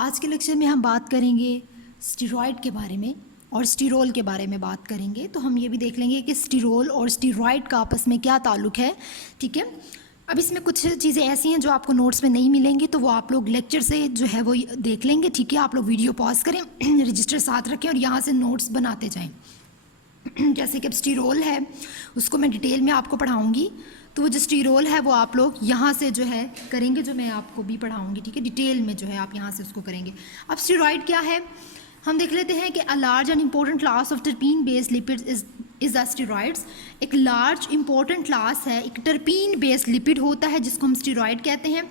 आज के लेक्चर में हम बात करेंगे स्टीरॉयड के बारे में और स्टीरोल के बारे में बात करेंगे। तो हम ये भी देख लेंगे कि स्टीरोल और स्टीरॉयड का आपस में क्या ताल्लुक है। ठीक है, अब इसमें कुछ चीज़ें ऐसी हैं जो आपको नोट्स में नहीं मिलेंगी, तो वो आप लोग लेक्चर से जो है वो देख लेंगे। ठीक है, आप लोग वीडियो पॉज करें, रजिस्टर साथ रखें और यहाँ से नोट्स बनाते जाएँ। जैसे कि अब स्टीरोल है उसको मैं डिटेल में आपको पढ़ाऊँगी, तो वो जो स्टीरोल है वो आप लोग यहाँ से जो है करेंगे, जो मैं आपको भी पढ़ाऊँगी। ठीक है, डिटेल में जो है आप यहाँ से उसको करेंगे। अब स्टीरॉयड क्या है हम देख लेते हैं कि a large and important class of terpene based lipids is the steroids. एक लार्ज इंपॉर्टेंट क्लास है, एक टर्पीन बेस्ड लिपिड होता है जिसको हम स्टीरॉयड कहते हैं।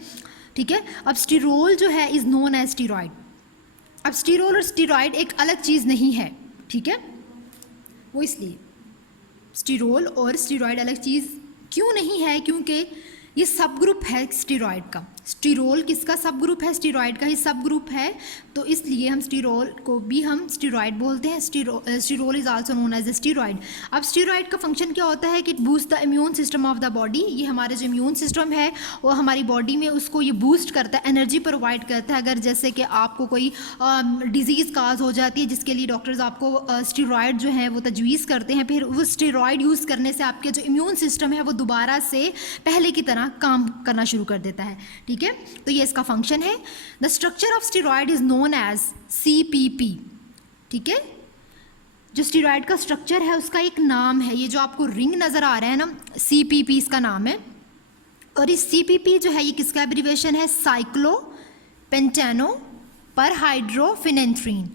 ठीक है, अब स्टीरोल जो है इज़ नोन एज स्टीरॉयड। अब स्टीरोल और स्टीरॉयड एक अलग चीज़ नहीं है। ठीक है, वो इसलिए स्टीरोल और स्टीरॉयड अलग चीज़ क्यों नहीं है, क्योंकि ये सब ग्रुप है स्टीरॉयड का। स्टीरोल किसका सब ग्रुप है? स्टीरॉयड का ही सब ग्रुप है, तो इसलिए हम स्टीरोल को भी हम स्टीरॉयड बोलते हैं। Sterol is also known as a steroid. अब स्टीरॉयड का फंक्शन क्या होता है कि it boost the immune system of the body. ये हमारे जो इम्यून सिस्टम है वो हमारी बॉडी में उसको ये बूस्ट करता है, एनर्जी प्रोवाइड करता है। अगर जैसे कि आपको कोई डिजीज़ काज हो जाती है जिसके लिए डॉक्टर्स आपको स्टीरॉयड जो है वो तजवीज़ करते हैं, फिर वो स्टीरॉयड यूज़ करने से आपके जो इम्यून सिस्टम है वो दोबारा से पहले की तरह काम करना शुरू कर देता है। ठीक है, तो ये इसका फंक्शन है। The structure of steroid is known as CPP। ठीक है, जो स्टीरॉयड का स्ट्रक्चर है उसका एक नाम है, ये जो आपको रिंग नजर आ रहा है ना, CPP इसका नाम है। और इस CPP जो है ये किसका एब्रीवेशन है? साइक्लोपेंटेनो पर हाइड्रोफिनेंथ्रीन।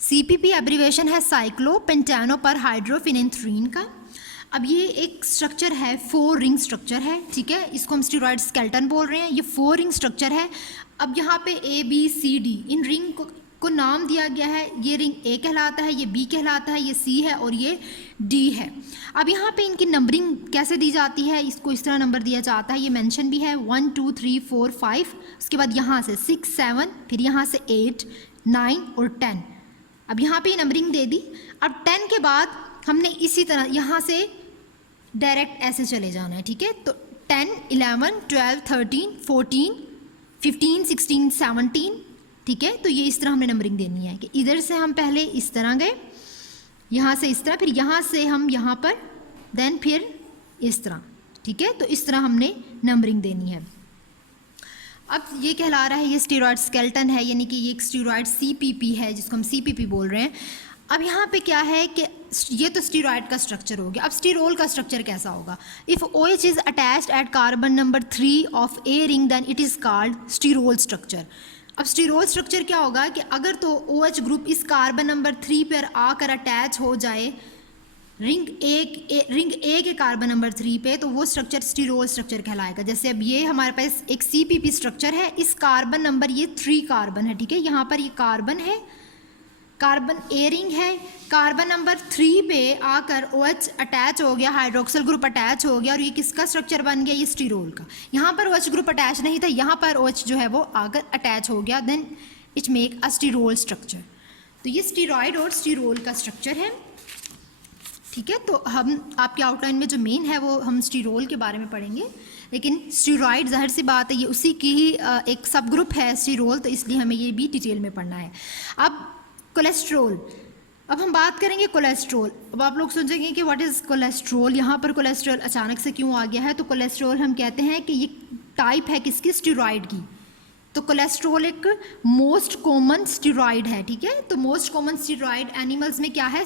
CPP एब्रीवेशन है साइक्लोपेंटेनो पर हाइड्रोफिनेंथ्रीन का। अब ये एक स्ट्रक्चर है, 4 रिंग स्ट्रक्चर है। ठीक है, इसको हम स्टीरॉयड स्केलेटन बोल रहे हैं। ये 4 रिंग स्ट्रक्चर है। अब यहाँ पे ABCD इन रिंग को नाम दिया गया है। ये रिंग A कहलाता है, ये B कहलाता है, ये C है और ये D है। अब यहाँ पे इनकी नंबरिंग कैसे दी जाती है? इसको इस तरह नंबर दिया जाता है, ये मेंशन भी है 1 2 3 4 5, उसके बाद यहाँ से 6 7, फिर यहाँ से 8 9 और 10। अब यहाँ पे नंबरिंग दे दी। अब 10 के बाद हमने इसी तरह यहाँ से डायरेक्ट ऐसे चले जाना है। ठीक है, तो 10 11 12 13 14 15 16 17। ठीक है, तो ये इस तरह हमने नंबरिंग देनी है कि इधर से हम पहले इस तरह गए, यहाँ से इस तरह, फिर यहाँ से हम यहाँ पर, देन फिर इस तरह। ठीक है, तो इस तरह हमने नंबरिंग देनी है। अब ये कहला रहा है ये स्टीरॉयड स्केलेटन है, यानी कि ये एक स्टीरॉयड CPP है जिसको हम CPP बोल रहे हैं। अब यहाँ पे क्या है कि ये तो स्टीरॉयड का स्ट्रक्चर हो गया। अब स्टीरोल का स्ट्रक्चर कैसा होगा? If OH is attached at carbon number 3 of A ring then it is called sterol structure. अब स्टीरोल स्ट्रक्चर क्या होगा कि अगर तो OH ग्रुप इस कार्बन नंबर 3 पर आकर अटैच हो जाए रिंग A के कार्बन नंबर 3 पे, तो वो स्ट्रक्चर स्टीरोल स्ट्रक्चर कहलाएगा। जैसे अब ये हमारे पास एक CPP स्ट्रक्चर है, इस कार्बन नंबर ये 3 कार्बन है। ठीक है, यहाँ पर ये कार्बन है, कार्बन A रिंग है, कार्बन नंबर 3 पे आकर OH अटैच हो गया, हाइड्रोक्सिल ग्रुप अटैच हो गया और ये किसका स्ट्रक्चर बन गया? ये स्टीरोल का। यहाँ पर OH ग्रुप अटैच नहीं था, यहाँ पर OH जो है वो आकर अटैच हो गया, then it make a sterol structure. तो ये स्टीरॉयड और स्टीरोल का स्ट्रक्चर है। ठीक है, तो हम आपके आउटलाइन में जो मेन है वो हम स्टीरोल के बारे में पढ़ेंगे, लेकिन स्टीरॉयड ज़ाहिर सी बात है ये उसी की ही एक सब ग्रुप है स्टीरोल, तो इसलिए हमें ये भी डिटेल में पढ़ना है। अब कोलेस्ट्रोल, अब हम बात करेंगे कोलेस्ट्रोल। अब आप लोग सोचेंगे कि व्हाट इज़ कोलेस्ट्रोल, यहाँ पर कोलेस्ट्रोल अचानक से क्यों आ गया है? तो कोलेस्ट्रोल हम कहते हैं कि ये टाइप है किसकी? स्टीरॉयड की। तो कोलेस्ट्रोल एक मोस्ट कॉमन स्टीरॉयड है। ठीक है, तो मोस्ट कॉमन स्टीरॉयड एनिमल्स में क्या है?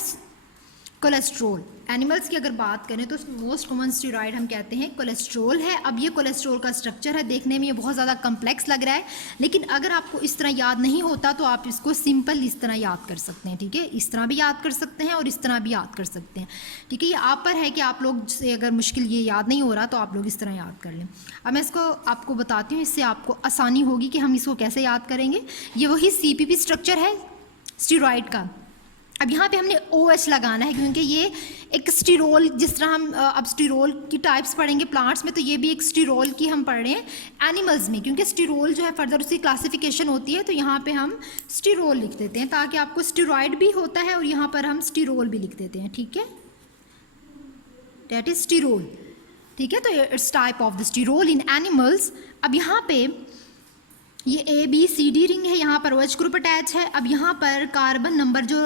कोलेस्ट्रोल। एनिमल्स की अगर बात करें तो मोस्ट कॉमन स्टीरॉयड हम कहते हैं कोलेस्ट्रोल है। अब ये कोलेस्ट्रोल का स्ट्रक्चर है, देखने में ये बहुत ज़्यादा कम्प्लेक्स लग रहा है, लेकिन अगर आपको इस तरह याद नहीं होता तो आप इसको सिंपल इस तरह याद कर सकते हैं। ठीक है, इस तरह भी याद कर सकते हैं और इस तरह भी याद कर सकते हैं। ठीक है, ये आप पर है कि आप लोग से अगर मुश्किल ये याद नहीं हो रहा तो आप लोग इस तरह याद कर लें। अब मैं इसको आपको बताती हूँ, इससे आपको आसानी होगी कि हम इसको कैसे याद करेंगे। ये वही CPP स्ट्रक्चर है स्टीरॉयड का। अब यहाँ पे हमने OH लगाना है क्योंकि ये एक स्टीरोल, जिस तरह हम अब स्टीरोल की टाइप्स पढ़ेंगे प्लांट्स में, तो ये भी एक स्टीरोल की हम पढ़ रहे हैं एनिमल्स में, क्योंकि स्टीरोल जो है फर्दर उसकी क्लासिफिकेशन होती है, तो यहाँ पे हम स्टीरोल लिख देते हैं ताकि आपको स्टीरॉयड भी होता है और यहाँ पर हम स्टीरोल भी लिख देते हैं। ठीक है, डेट इज स्टीरोल। ठीक है, तो it's type of the sterol in animals. अब यहाँ पे ये ABCD रिंग है, यहाँ पर OH ग्रुप अटैच है। अब यहाँ पर कार्बन नंबर जो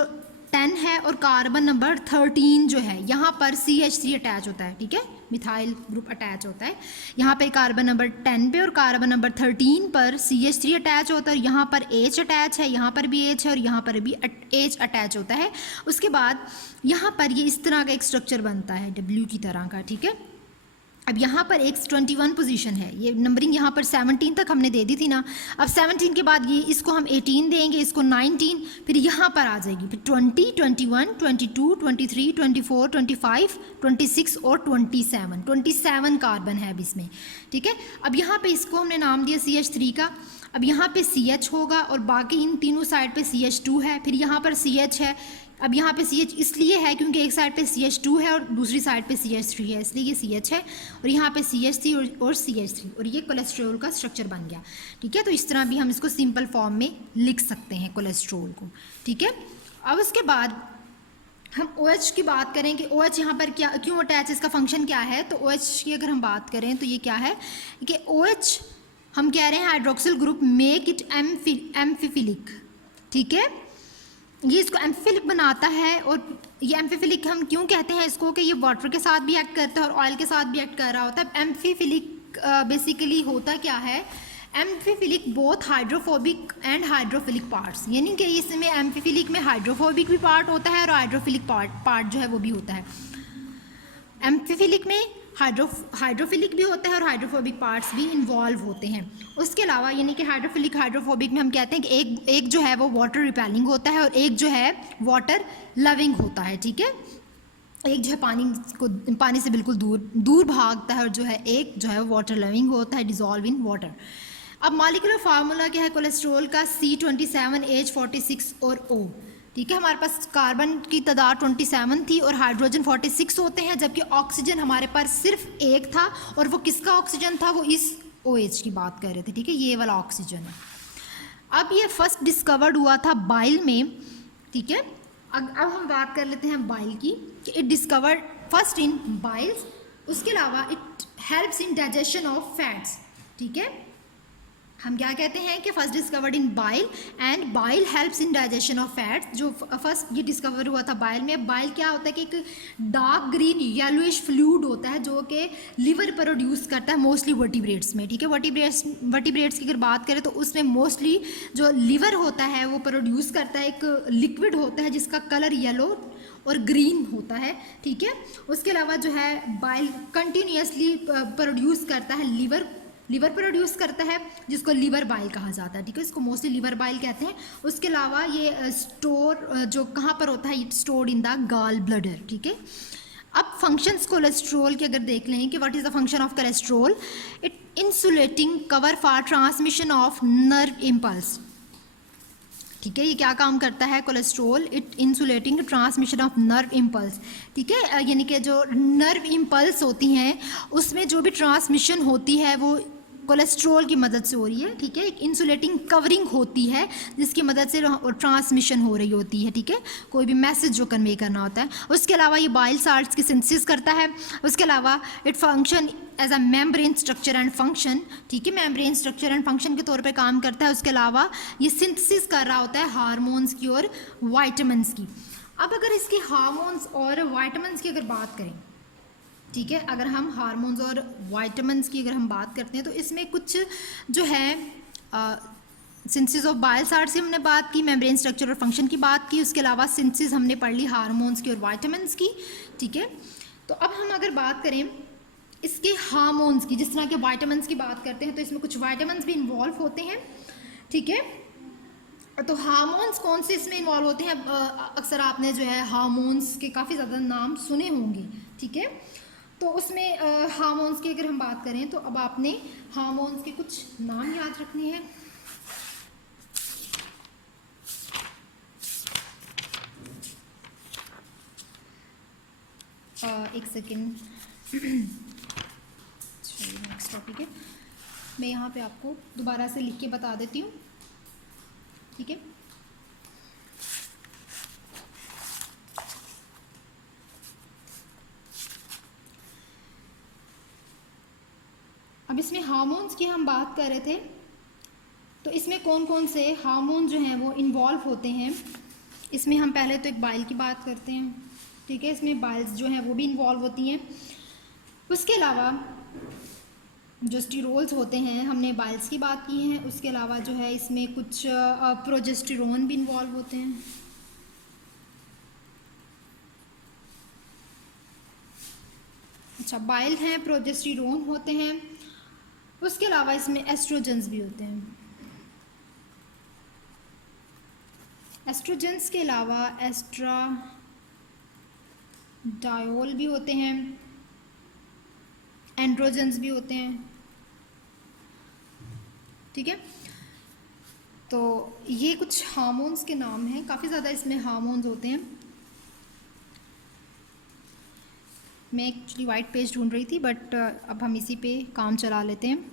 10 है और कार्बन नंबर 13 जो है, यहाँ पर CH3 अटैच होता है, ठीक है, मिथाइल ग्रुप अटैच होता है। यहाँ पे कार्बन नंबर 10 पे और कार्बन नंबर 13 पर CH3 अटैच होता है, और यहाँ पर H अटैच है, यहाँ पर भी H है और यहाँ पर भी H अटैच होता है। उसके बाद यहाँ पर ये इस तरह का एक स्ट्रक्चर बनता है W की तरह का, ठीक है। अब यहाँ पर एक 21 पोजीशन है, ये नंबरिंग यहाँ पर 17 तक हमने दे दी थी ना। अब 17 के बाद ये इसको हम 18 देंगे, इसको 19, फिर यहाँ पर आ जाएगी, फिर 20, 21, 22, 23, 24, 25, 26 और 27 कार्बन है अब इसमें, ठीक है। अब यहाँ पे इसको हमने नाम दिया CH3 का। अब यहाँ पे CH होगा और बाकी इन तीनों साइड पे CH2 है, फिर यहाँ पर CH है। अब यहाँ पे CH इसलिए है क्योंकि एक साइड पे CH2 है और दूसरी साइड पे CH3 है, इसलिए ये CH है, और यहाँ पे CH3 और CH3, और ये कोलेस्ट्रॉल का स्ट्रक्चर बन गया, ठीक है। तो इस तरह भी हम इसको सिंपल फॉर्म में लिख सकते हैं कोलेस्ट्रॉल को, ठीक है। अब उसके बाद हम OH की बात करें कि OH यहाँ पर क्या क्यों अटैच, इसका फंक्शन क्या है। तो OH की अगर हम बात करें तो ये क्या है कि OH हम कह रहे हैं hydroxyl group make it amphiphilic, ठीक है, ये इसको एम्फीफिलिक बनाता है। और ये एम्फीफिलिक हम क्यों कहते हैं इसको कि ये वाटर के साथ भी एक्ट करता है और ऑयल के साथ भी एक्ट कर रहा होता है। एम्फीफिलिक बेसिकली होता क्या है, amphiphilic both hydrophobic and hydrophilic parts, यानी कि इसमें एम्फीफिलिक में हाइड्रोफोबिक भी पार्ट होता है और हाइड्रोफिलिक पार्ट जो है वो भी होता है। एम्फीफिलिक में हाइड्रोफिलिक भी होता है और हाइड्रोफोबिक पार्ट्स भी इन्वॉल्व होते हैं। उसके अलावा यानी कि हाइड्रोफिलिक में हम कहते हैं कि एक जो है वो वाटर रिपेलिंग होता है और एक जो है वाटर लविंग होता है, ठीक है। एक जो है पानी से बिल्कुल दूर भागता है और जो है एक जो है वाटर लविंग होता है, डिजॉल्व इन वाटर। अब मॉलिक्यूलर फार्मूला क्या है कोलेस्ट्रॉल का, C27H46 और O, ठीक है। हमारे पास कार्बन की तादाद 27 थी और हाइड्रोजन 46 होते हैं, जबकि ऑक्सीजन हमारे पास सिर्फ एक था, और वो किसका ऑक्सीजन था, वो इस OH की बात कर रहे थे, ठीक है, ये वाला ऑक्सीजन है। अब ये फर्स्ट डिस्कवर्ड हुआ था बाइल में, ठीक है। अब हम बात कर लेते हैं बाइल की कि it discovered first in Biles. उसके अलावा it helps in digestion of fats, ठीक है। हम क्या कहते हैं कि first discovered in bile and bile helps in digestion of fats. जो फर्स्ट ये डिस्कवर हुआ था बाइल में। बाइल क्या होता है कि एक डार्क ग्रीन येलोइश फ्लूइड होता है जो कि लिवर प्रोड्यूस करता है मोस्टली वर्टिब्रेट्स में, ठीक है। वर्टिब्रेट्स की अगर बात करें तो उसमें मोस्टली जो लिवर होता है वो प्रोड्यूस करता है एक लिक्विड होता है जिसका कलर येलो और ग्रीन होता है, ठीक है। उसके अलावा जो है बाइल कंटिन्यूसली प्रोड्यूस करता है लिवर प्रोड्यूस करता है जिसको लिवर बाइल कहा जाता है, ठीक है। इसको मोस्टली लिवर बाइल कहते हैं। उसके अलावा ये स्टोर जो कहाँ पर होता है, it stored in the gall bladder, ठीक है। अब फंक्शंस कोलेस्ट्रॉल के अगर देख लें कि what is the function of cholesterol, it insulating cover for transmission of nerve impulse, ठीक है। ये क्या काम करता है cholesterol, it insulating transmission of nerve impulse, ठीक है। यानी कि जो नर्व इम्पल्स होती हैं उसमें जो भी ट्रांसमिशन होती है वो कोलेस्ट्रॉल की मदद से हो रही है, ठीक है। एक इंसुलेटिंग कवरिंग होती है जिसकी मदद से ट्रांसमिशन हो रही होती है, ठीक है, कोई भी मैसेज जो कन्वे करना होता है। उसके अलावा ये बाइल साल्ट्स की सिंथेसिस करता है। उसके अलावा it function as a membrane structure and function, ठीक है, मेम्ब्रेन स्ट्रक्चर एंड फंक्शन के तौर पे काम करता है। उसके अलावा ये सिंथेसिस कर रहा होता है हार्मोन्स की और वाइटामिन्स की। अब अगर इसकी हार्मोन्स और वाइटामिन्स की अगर बात करें, ठीक है, अगर हम हार्मोन्स और वाइटामिन्स की अगर हम बात करते हैं तो इसमें कुछ जो है सिंथेसिस ऑफ बाइल साल्ट से हमने बात की, मेम्ब्रेन स्ट्रक्चर और फंक्शन की बात की। उसके अलावा सिंथेसिस हमने पढ़ ली हार्मोन्स की और वाइटामिन्स की, ठीक है। तो अब हम अगर बात करें इसके हार्मोन्स की, जिस तरह के वाइटामिन्स की बात करते हैं तो इसमें कुछ वाइटामिन्स भी इन्वॉल्व होते हैं, ठीक है। तो हार्मोन्स कौन से इसमें इन्वॉल्व होते हैं, अक्सर आपने जो है हार्मोन्स के काफ़ी ज़्यादा नाम सुने होंगे, ठीक है। तो उसमें हार्मोन्स की अगर हम बात करें तो अब आपने हार्मोन्स के कुछ नाम याद रखने हैं। एक सेकेंड, नेक्स्ट टॉपिक है, मैं यहाँ पे आपको दोबारा से लिख के बता देती हूँ, ठीक है। अब इसमें हार्मोन्स की हम बात कर रहे थे तो इसमें कौन कौन से हार्मोन जो हैं वो इन्वॉल्व होते हैं, इसमें हम पहले तो एक बाइल की बात करते हैं, ठीक है। इसमें बाइल्स जो हैं वो भी इन्वॉल्व होती हैं। उसके अलावा जो स्टीरोल्स होते हैं, हमने बाइल्स की बात की है, उसके अलावा जो है इसमें कुछ प्रोजेस्टेरोन भी इन्वॉल्व होते हैं। अच्छा, बाइल हैं, प्रोजेस्टेरोन होते हैं, उसके अलावा इसमें एस्ट्रोजेंस भी होते हैं। एस्ट्रोजेंस के अलावा एस्ट्राडायोल भी होते हैं, एंड्रोजेंस भी होते हैं, ठीक है। तो ये कुछ हार्मोन्स के नाम हैं, काफ़ी ज़्यादा इसमें हार्मोन्स होते हैं। मैं एक्चुअली वाइट पेज ढूंढ रही थी, बट अब हम इसी पे काम चला लेते हैं।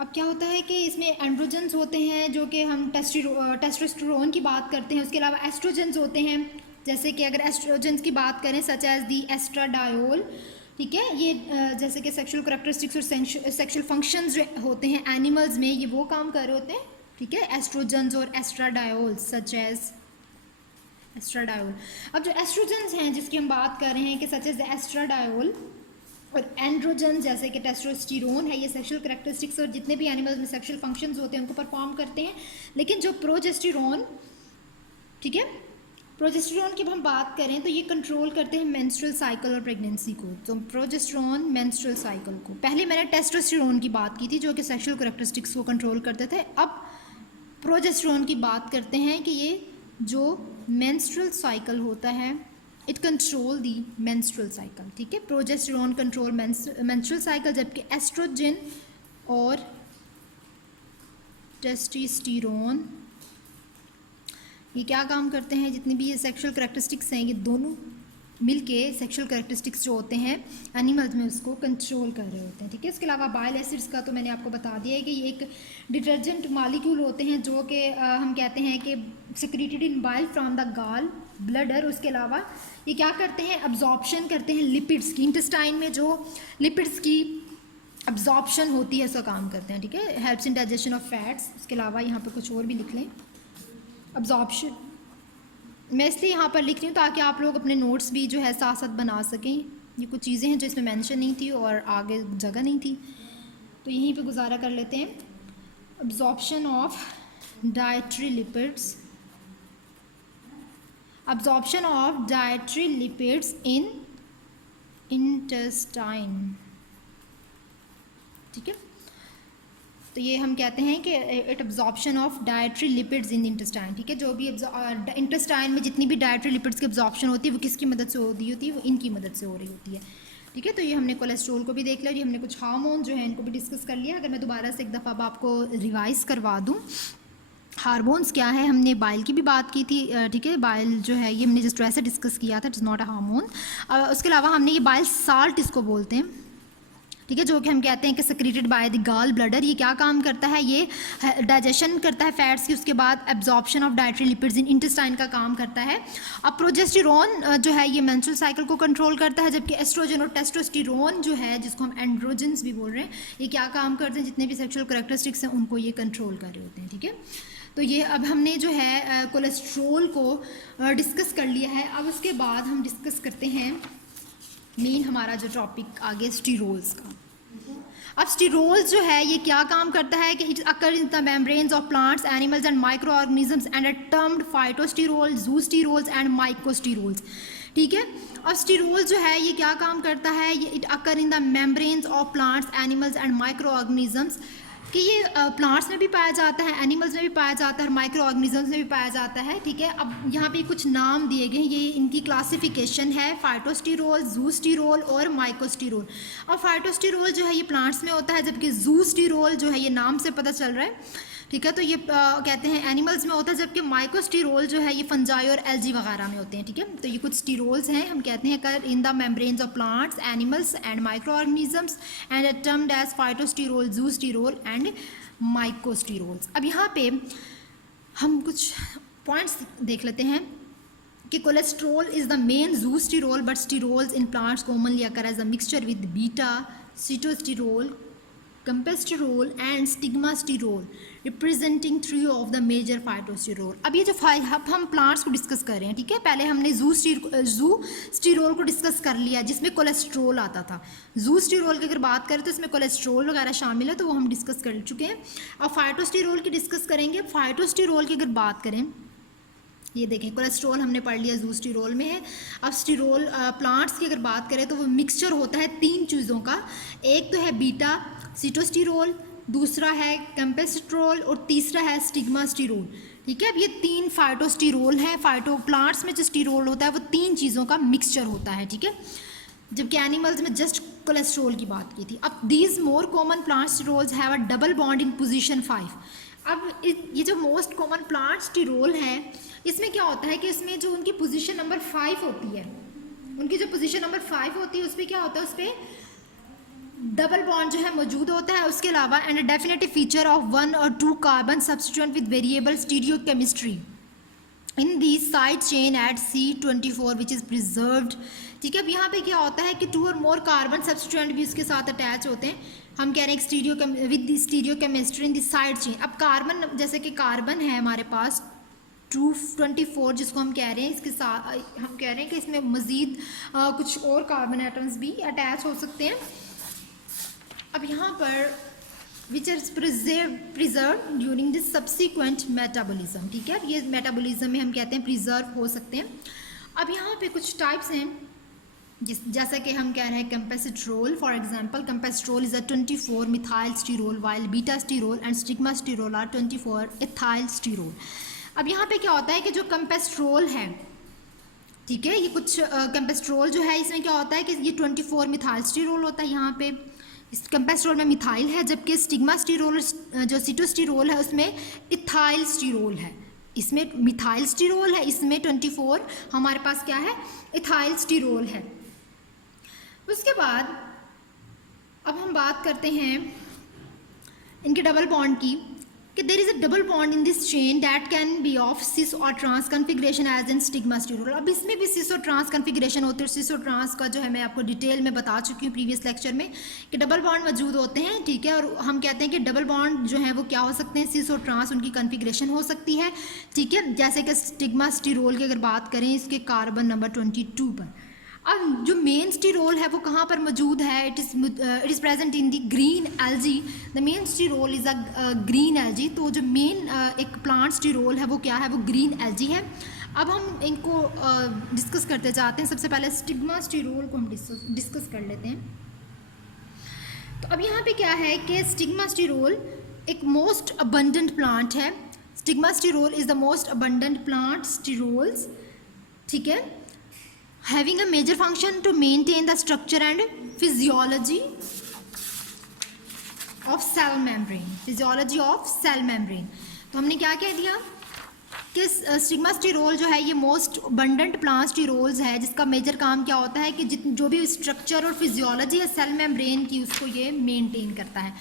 अब क्या होता है कि इसमें एंड्रोजेंस होते हैं जो कि हम टेस्टोस्टेरोन की बात करते हैं। उसके अलावा एस्ट्रोजेंस होते हैं, जैसे कि अगर एस्ट्रोजेंस की बात करें सच एज दी एस्ट्राडायोल, ठीक है। ये जैसे कि सेक्सुअल करैक्टरिस्टिक्स और सेक्सुअल फंक्शंस जो होते हैं एनिमल्स में, ये वो काम कर रहे होते हैं, ठीक है, एस्ट्रोजेंस और एस्ट्राडायोल, सच एज एस्ट्राडायोल। अब जो एस्ट्रोजेंस हैं जिसकी हम बात कर रहे हैं कि सच एज एस्ट्राडायोल और एंड्रोजन जैसे कि टेस्टोस्टेरोन है, ये सेक्सुअल करैक्टरिस्टिक्स और जितने भी एनिमल्स में सेक्सुअल फंक्शंस होते हैं उनको परफॉर्म करते हैं। लेकिन जो प्रोजेस्टेरोन, ठीक है, प्रोजेस्टेरोन की हम बात करें तो ये कंट्रोल करते हैं मेंस्ट्रुअल साइकिल और प्रेगनेंसी को। तो प्रोजेस्टेरोन मेंस्ट्रुअल साइकिल को, पहले मैंने टेस्टोस्टेरोन की बात की थी जो कि सेक्सुअल करैक्टरिस्टिक्स को कंट्रोल करते थे। अब प्रोजेस्टेरोन की बात करते हैं कि ये जो मेंस्ट्रुअल साइकिल होता है, it control the menstrual cycle, ठीक है। प्रोजेस्टेरोन कंट्रोल मेंस्ट्रुअल साइकिल, जबकि एस्ट्रोजन और टेस्टोस्टेरोन ये क्या काम करते हैं, जितनी भी ये सेक्सुअल करैक्टरिस्टिक्स हैं, ये दोनों मिलके सेक्सुअल करैक्टरिस्टिक्स जो होते हैं एनिमल्स में उसको कंट्रोल कर रहे होते हैं, ठीक है। इसके अलावा बाइल एसिड्स का तो मैंने आपको बता दिया है कि ये एक डिटर्जेंट मॉलिक्यूल होते हैं जो कि हम कहते हैं कि secreted in bile from the gall bladder. उसके अलावा ये क्या करते हैं, अब्जॉर्प्शन करते हैं लिपिड्स की, इंटेस्टाइन में जो लिपिड्स की अब्जॉर्प्शन होती है उसका काम करते हैं, ठीक है। Helps in digestion of fats. उसके अलावा यहाँ पर कुछ और भी लिख लें, अब्जॉर्प्शन मैं इसलिए यहाँ पर लिख रही हूँ ताकि आप लोग अपने नोट्स भी जो है साथ साथ बना सकें। ये कुछ चीज़ें हैं जो इसमें मेंशन नहीं थी और आगे जगह नहीं थी, तो यहीं पे गुजारा कर लेते हैं। Absorption of dietary lipids, absorption of dietary lipids in intestine, ठीक है। तो ये हम कहते हैं कि it absorption of dietary lipids in intestine, ठीक है। जो भी इंटेस्टाइन में जितनी भी डाइटरी लिपिड्स की अब्जॉर्प्शन होती है वो किसकी मदद से हो रही होती है, वो इनकी मदद से हो रही होती है, ठीक है। तो ये हमने कोलेस्ट्रॉल को भी देख लिया, ये हमने कुछ हार्मोन जो है इनको भी डिस्कस कर लिया। अगर मैं दोबारा से एक दफ़ा अब आपको रिवाइज करवा दूँ, हार्मोन्स क्या है, हमने बाइल की भी बात की थी, ठीक है। बाइल जो है ये हमने जस्ट वैसे डिस्कस किया था, it is not a hormone. उसके अलावा हमने ये बाइल साल्ट इसको बोलते हैं, ठीक है, जो कि हम कहते हैं कि secreted by the gall bladder. ये क्या काम करता है, ये डाइजेशन करता है फैट्स की, उसके बाद absorption of dietary lipids in intestine का काम करता है। अब प्रोजेस्टेरोन जो है ये मेंस्ट्रुअल साइकिल को कंट्रोल करता है, जबकि एस्ट्रोजन और टेस्टोस्टेरोन जो है जिसको हम एंड्रोजेंस भी बोल रहे हैं, ये क्या काम करते हैं, जितने भी सेक्सुअल करैक्टरिस्टिक्स हैं उनको ये कंट्रोल कर रहे होते हैं, ठीक है। तो ये अब हमने जो है कोलेस्ट्रोल को डिस्कस कर लिया है। अब उसके बाद हम डिस्कस करते हैं मेन हमारा जो टॉपिक आगे स्टीरोल्स का। अब स्टीरोल्स जो है ये क्या काम करता है कि it occur in the membranes of plants, animals and micro organisms and are termed phytosterol, zoosterols and mycosterols, ठीक है। और स्टीरोल जो है ये क्या काम करता है, ये it occur in the membranes of plants, animals and micro organisms, कि ये प्लांट्स में भी पाया जाता है, एनिमल्स में भी पाया जाता है और माइक्रो ऑर्गेनिजम्स में भी पाया जाता है, ठीक है। अब यहाँ पे कुछ नाम दिए गए हैं, ये इनकी क्लासिफिकेशन है, फाइटोस्टीरोल, जूस्टीरोल और माइकोस्टीरोल। अब फाइटोस्टीरोल जो है ये प्लांट्स में होता है, जबकि जूस्टीरोल जो है ये नाम से पता चल रहा है, ठीक है, तो ये कहते हैं एनिमल्स में होता है, जबकि माइकोस्टीरोल जो है ये फंजाई और एल्गी वगैरह में होते हैं, ठीक है। तो ये कुछ स्टीरोल्स हैं, हम कहते हैं occur in the membranes of plants, animals and micro organisms and are termed as phytosterol, zoosterol and mycosterols. अब यहाँ पे हम कुछ पॉइंट्स देख लेते हैं कि cholesterol is the main zoosterol, but sterols in plants commonly occur as a mixture with beta sitosterol campesterol and stigmasterol representing 3 of the major phytosterol. अब ये जो अब हम प्लांट्स को डिस्कस कर रहे हैं, ठीक है। पहले हमने जू स्टिरोल को डिस्कस कर लिया जिसमें कोलेस्ट्रोल आता था। जू स्टिरोल की अगर बात करें तो इसमें कोलेस्ट्रोल वगैरह शामिल है, तो वो हम डिस्कस कर चुके हैं। अब फाइटोस्टिरोल की डिस्कस करेंगे। फाइटोस्टिरोल की अगर बात करें, ये देखें कोलेस्ट्रॉल हमने पढ़ लिया जू स्टिरोल में है। अब स्टिरोल प्लांट्स की अगर बात करें तो वो मिक्सचर होता है 3 चीज़ों का। एक तो है बीटा सिटोस्टिरोल, दूसरा है कैम्पेस्ट्रोल और तीसरा है स्टिग्मास्टिरोल, ठीक है। अब ये 3 फाइटोस्टिरोल हैं। फाइटो प्लांट्स में जो स्टिरोल होता है वो 3 चीज़ों का मिक्सचर होता है, ठीक है, जबकि एनिमल्स में जस्ट कोलेस्ट्रोल की बात की थी। अब these more common plant sterols have a double bond in position 5। अब ये जो मोस्ट कॉमन प्लांट स्टिरोल है, इसमें क्या होता है कि इसमें जो उनकी पोजीशन नंबर 5 होती है, उनकी जो पोजीशन नंबर 5 होती है उस पर क्या होता है, उस पर डबल बॉन्ड जो है मौजूद होता है। उसके अलावा एंड डेफिनेटिव फीचर ऑफ 1 और 2 carbon substituent with variable stereochemistry in the side chain at C24 which is preserved, ठीक है। अब यहाँ पे क्या होता है कि 2 और मोर कार्बन सब्सटीट्यूएंट भी उसके साथ अटैच होते हैं। हम कह रहे हैं with the stereochemistry in the side chain. अब कार्बन, जैसे कि कार्बन है हमारे पास 224 जिसको हम कह रहे हैं, इसके साथ हम कह रहे हैं कि इसमें मज़ीद कुछ और कार्बन एटम्स भी अटैच हो सकते हैं। अब यहाँ पर which are preserve during this subsequent metabolism, ठीक है। ये मेटाबॉलिज्म में हम कहते हैं प्रिजर्व हो सकते हैं। अब यहाँ पे कुछ टाइप्स हैं जैसा कि हम कह रहे हैं campesterol. For example campesterol is a 24 methyl sterol while beta sterol and stigmasterol are 24 ethyl sterol. अब यहाँ पे क्या होता है कि जो कैम्पेस्ट्रोल है, ठीक है, ये कुछ कैम्पेस्ट्रोल जो है इसमें क्या होता है कि ये 24 मिथाइल स्टिरोल होता है। यहाँ पे इस कैम्पेस्ट्रोल में मिथाइल है, जबकि स्टिग्मास्टिरोल जो सिटोस्टिरोल है उसमें इथाइल स्टिरोल है। इसमें मिथाइल स्टिरोल है, इसमें 24 हमारे पास क्या है, इथाइल स्टिरोल है। उसके बाद अब हम बात करते हैं इनके डबल बॉन्ड की, कि there is a double bond in this chain that can be of cis or trans configuration as in stigmasterol. अब इसमें भी सिस और ट्रांस कन्फिग्रेशन होती है। सिस और ट्रांस का जो है मैं आपको डिटेल में बता चुकी हूँ प्रीवियस लेक्चर में कि डबल बॉन्ड मौजूद होते हैं, ठीक है। और हम कहते हैं कि डबल बॉन्ड जो है वो क्या हो सकते हैं, सिस और ट्रांस उनकी कन्फिग्रेशन हो सकती है, ठीक है। जैसे कि स्टिग्मास्टिरोल की अगर बात करें इसके कार्बन नंबर 22 पर। अब जो मेन स्टिरोल है वो कहाँ पर मौजूद है, it is present in the green algae. The main sterol is a green algae. तो जो मेन एक प्लांट स्टिरोल है वो क्या है, वो ग्रीन एल्जी है। अब हम इनको डिस्कस करते जाते हैं। सबसे पहले स्टिग्मास्टिरोल को हम डिस्कस कर लेते हैं। तो अब यहाँ पे क्या है कि स्टिग्मास्टिरोल एक मोस्ट अबंडेंट प्लांट है। Stigmasterol is the most abundant plant sterols, ठीक है, having a major function to maintain the structure and physiology of cell membrane, physiology of cell membrane। तो हमने क्या कह दिया कि स्टिग्मास्टिरोल जो है ये मोस्ट अबंडेंट प्लांट स्टिरोल्स है, जिसका मेजर काम क्या होता है कि जो भी स्ट्रक्चर और फिजियोलॉजी है सेल मेम्ब्रेन की उसको ये मेंटेन करता है।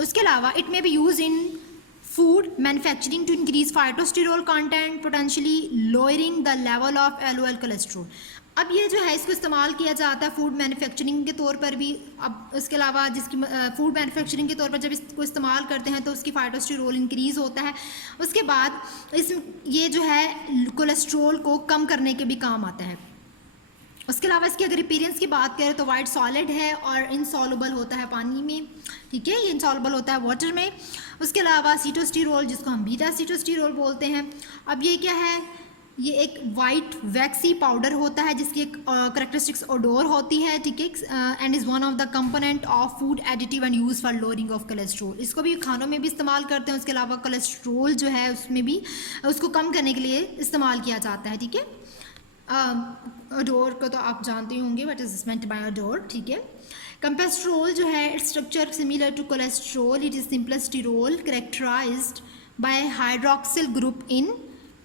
उसके अलावा it may be use in food manufacturing to increase phytosterol content, potentially lowering the level of LOL cholesterol। अब ये जो है इसको इस्तेमाल किया जाता है फूड मैन्युफैक्चरिंग के तौर पर भी। अब उसके अलावा जिसकी फूड मैन्युफैक्चरिंग के तौर पर जब इसको इस्तेमाल करते हैं तो उसकी फाइटोस्टेरोल इंक्रीज़ होता है। उसके बाद ये जो है कोलेस्ट्रोल को कम करने के भी काम आता है। उसके अलावा इसकी अगर अपीयरेंस की बात करें तो वाइट सॉलिड है और इनसॉल्युबल होता है पानी में, ठीक है, ये इनसॉल्युबल होता है वाटर में। उसके अलावा सिटोस्टिरोल जिसको हम बीटा सिटोस्टिरोल बोलते हैं। अब ये क्या है, ये एक वाइट वैक्सी पाउडर होता है जिसकी एक करेक्टरिस्टिक्स ओडोर होती है, ठीक है, and is one of the component of food additive and use for lowering of cholesterol. इसको भी खानों में भी इस्तेमाल करते हैं। उसके अलावा कोलेस्ट्रोल जो है उसमें भी उसको कम करने के लिए इस्तेमाल किया जाता है, ठीक है। ओडोर को तो आप जानते ही होंगे, what is meant by odour, ठीक है। कैम्पेस्ट्रोल जो है its structure similar to cholesterol, it is simple sterol characterized by hydroxyl group in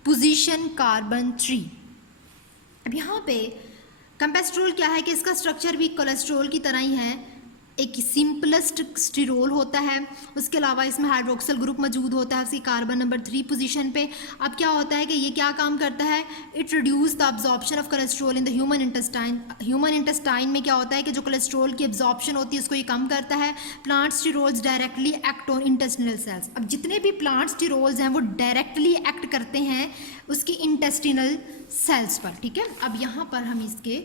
position carbon 3। अब यहाँ पे कैम्पेस्ट्रोल क्या है कि इसका स्ट्रक्चर भी कोलेस्ट्रोल की तरह ही है, एक सिंपलेस्ट स्टीरोल होता है, उसके अलावा इसमें हाइड्रोक्सिल ग्रुप मौजूद होता है उसकी कार्बन नंबर 3 पोजीशन पे। अब क्या होता है कि ये क्या काम करता है, it reduce the absorption of cholesterol in the human intestine. Human intestine में क्या होता है कि जो कोलेस्ट्रॉल की अब्जॉर्प्शन होती है उसको ये कम करता है। Plant sterols directly act on intestinal cells. अब जितने भी प्लांट स्टीरोल्स हैं वो डायरेक्टली एक्ट करते हैं उसकी इंटेस्टिनल सेल्स पर, ठीक है। अब यहाँ पर हम इसके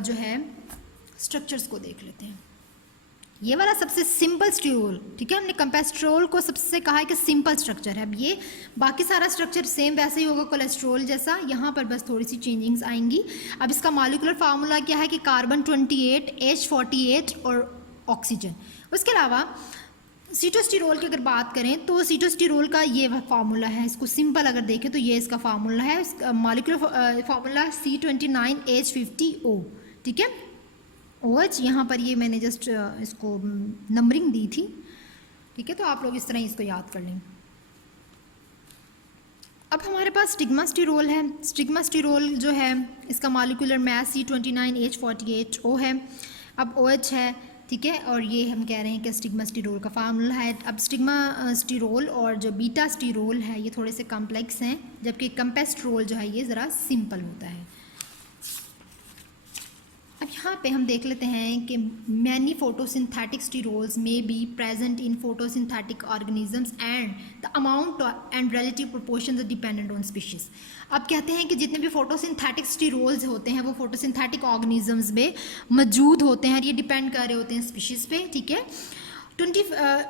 जो है स्ट्रक्चर्स को देख लेते हैं। ये वाला सबसे सिंपल स्टीरोल, ठीक है, हमने कंपेस्ट्रोल को सबसे कहा है कि सिंपल स्ट्रक्चर है। अब ये बाकी सारा स्ट्रक्चर सेम वैसे ही होगा कोलेस्ट्रॉल जैसा, यहाँ पर बस थोड़ी सी चेंजिंग्स आएंगी। अब इसका मॉलिक्यूलर फार्मूला क्या है कि कार्बन 28 H48 और ऑक्सीजन। उसके अलावा सीटोस्टीरोल की अगर बात करें तो सीटोस्टीरोल का ये फार्मूला है, इसको सिंपल अगर देखें तो ये इसका फार्मूला है। इसका मॉलिक्यूलर फार्मूला C29H50O, ठीक है। OH यहाँ पर ये मैंने जस्ट इसको नंबरिंग दी थी, ठीक है, तो आप लोग इस तरह इसको याद कर लें। अब हमारे पास स्टिग्मास्टीरोल है। स्टिग्मास्टीरोल जो है इसका मॉलिक्यूलर मास C29H48O है। अब OH है, ठीक है, और ये हम कह रहे हैं कि स्टिग्मास्टीरोल का फार्मूला है। अब स्टिग्मास्टीरोल और जो बीटा स्टीरोल है ये थोड़े से कॉम्प्लेक्स हैं, जबकि कंपेस्ट्रोल जो है ये ज़रा सिंपल होता है। अब यहाँ पे हम देख लेते हैं कि many photosynthetic sterols may be present in photosynthetic organisms and the amount and relative proportions are dependent on species. अब कहते हैं कि जितने भी फोटोसिंथेटिक स्टीरोल्स होते हैं वो फोटोसिंथेटिक ऑर्गेनिजम्स में मौजूद होते हैं, ये डिपेंड कर रहे होते हैं स्पीशीज़ पे, ठीक है।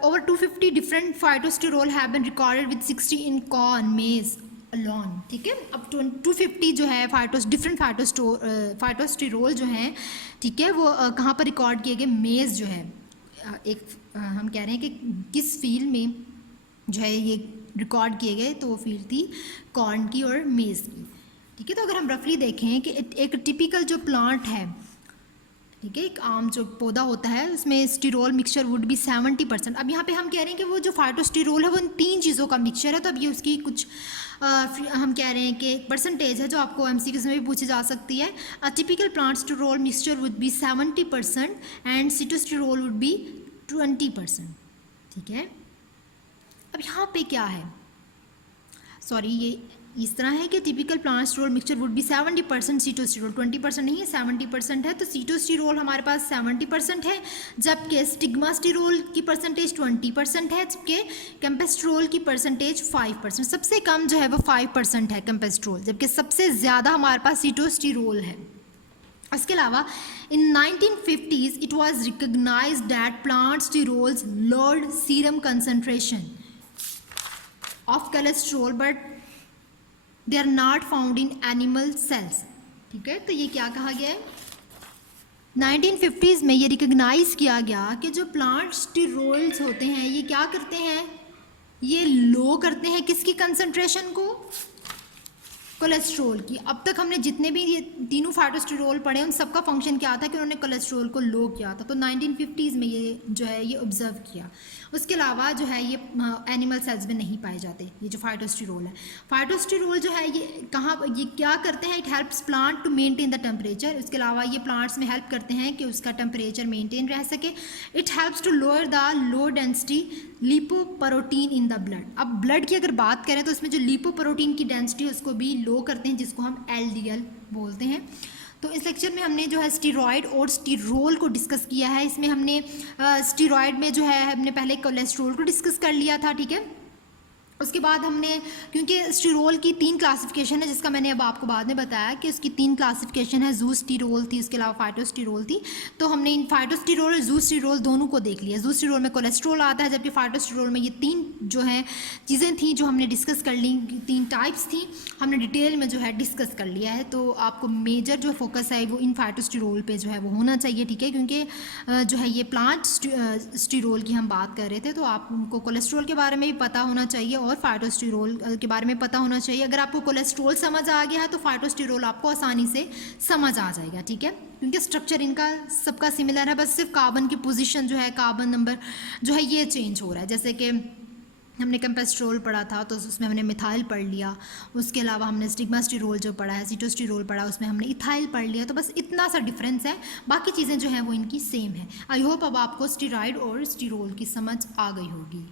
over 250 different phytosterol have been recorded with 60 in corn maize alone, ठीक है। अब 250 जो है डिफरेंट फाइटोस्टीरोल जो हैं, ठीक है, वो कहाँ पर रिकॉर्ड किए गए, मेज़ जो है एक हम कह रहे हैं कि किस फील्ड में जो है ये रिकॉर्ड किए गए, तो वो फील्ड थी कॉर्न की और मेज़ की, ठीक है। तो अगर हम रफली देखें कि एक टिपिकल जो प्लांट है, ठीक है, एक आम जो पौधा होता है उसमें स्टीरोल मिक्सचर वुड बी 70%। अब यहाँ पे हम कह रहे हैं कि वो जो फाइटोस्टीरोल है वो इन 3 चीज़ों का मिक्सचर है, तो अब ये उसकी कुछ हम कह रहे हैं कि एक परसेंटेज है जो आपको MCQs में भी पूछी जा सकती है। Typical plant sterol mixture would be 70% and sitosterol would be 20%, ठीक है। अब यहाँ पे क्या है, सॉरी, ये इस तरह है कि typical plant sterol mixture would be 70%, सीटोस्टीरोल 20% नहीं है, 70% है। तो सीटोस्टीरोल हमारे पास 70% है, जबकि स्टिग्मास्टीरोल की परसेंटेज 20% है, जबकि कैम्पेस्ट्रोल की परसेंटेज 5%। सबसे कम जो है वो 5% है कैम्पेस्ट्रोल, जबकि सबसे ज़्यादा हमारे पास सीटोस्टीरोल है। इसके अलावा in 1950s it was recognise that plant sterols lowered serum concentration of cholesterol but they are not found in animal cells, ठीक है। तो ये क्या कहा गया है, 1950s में ये रिकग्नाइज किया गया कि जो प्लांट स्टीरोल्स होते हैं ये क्या करते हैं, ये लो करते हैं किसकी कंसंट्रेशन को, कोलेस्ट्रॉल की। अब तक हमने जितने भी ये तीनों फाइटोस्टीरोल पढ़े उन सबका फंक्शन क्या था कि उन्होंने कोलेस्ट्रॉल को लो किया था, तो 1950s में ये जो है ये ऑब्जर्व किया। उसके अलावा जो है ये एनिमल सेल्स में नहीं पाए जाते, ये जो फाइटोस्टीरोल है। फाइटोस्टीरोल जो है ये कहाँ, ये क्या करते हैं, it helps plant to maintain the temperature. उसके अलावा ये प्लांट्स में हेल्प करते हैं कि उसका टेम्परेचर मेंटेन रह सके। It helps to lower the low density lipoprotein in the blood. अब ब्लड की अगर बात करें तो इसमें जो लिपोप्रोटीन की डेंसिटी है उसको भी लो करते हैं, जिसको हम LDL बोलते हैं। तो इस लेक्चर में हमने जो है स्टीरॉयड और स्टीरोल को डिस्कस किया है। इसमें हमने स्टीरॉयड में जो है हमने पहले कोलेस्ट्रॉल को डिस्कस कर लिया था, ठीक है। उसके बाद हमने, क्योंकि स्टीरोल की 3 क्लासिफिकेशन है, जिसका मैंने अब आपको बाद में बताया कि उसकी 3 क्लासिफिकेशन है, जूस्टीरोल थी, उसके अलावा फाइटोस्टीरोल थी। तो हमने इन फाइटोस्टीरोल और जूस्टीरोल दोनों को देख लिया। जूस्टीरोल में कोलेस्ट्रॉल आता है, जबकि फाइटोस्टीरोल में ये 3 जो है चीज़ें थी जो हमने डिस्कस कर ली, 3 टाइप्स थी, हमने डिटेल में जो है डिस्कस कर लिया है। तो आपको मेजर जो फोकस है वो इन फाइटोस्टीरोल पे जो है वो होना चाहिए, ठीक है, क्योंकि जो है ये प्लांट स्टीरोल की हम बात कर रहे थे, तो आपको कोलेस्ट्रॉल के बारे में भी पता होना चाहिए और फाइटोस्टीरोल के बारे में पता होना चाहिए। अगर आपको कोलेस्ट्रॉल समझ आ गया है तो फाइटोस्टीरोल आपको आसानी से समझ आ जाएगा, ठीक है, क्योंकि स्ट्रक्चर इनका सबका सिमिलर है, बस सिर्फ कार्बन की पोजीशन जो है, कार्बन नंबर जो है ये चेंज हो रहा है। जैसे कि हमने कैम्पेस्ट्रोल पढ़ा था तो उसमें हमने मिथाइल पढ़ लिया, उसके अलावा हमने स्टिग्मास्टिरोल जो पढ़ा है, सीटोस्टिरोल पढ़ा, उसमें हमने इथाइल पढ़ लिया। तो बस इतना सा डिफरेंस है, बाकी चीज़ें जो हैं वो इनकी सेम है। आई होप अब आपको स्टीरॉयड और स्टीरोल की समझ आ गई होगी।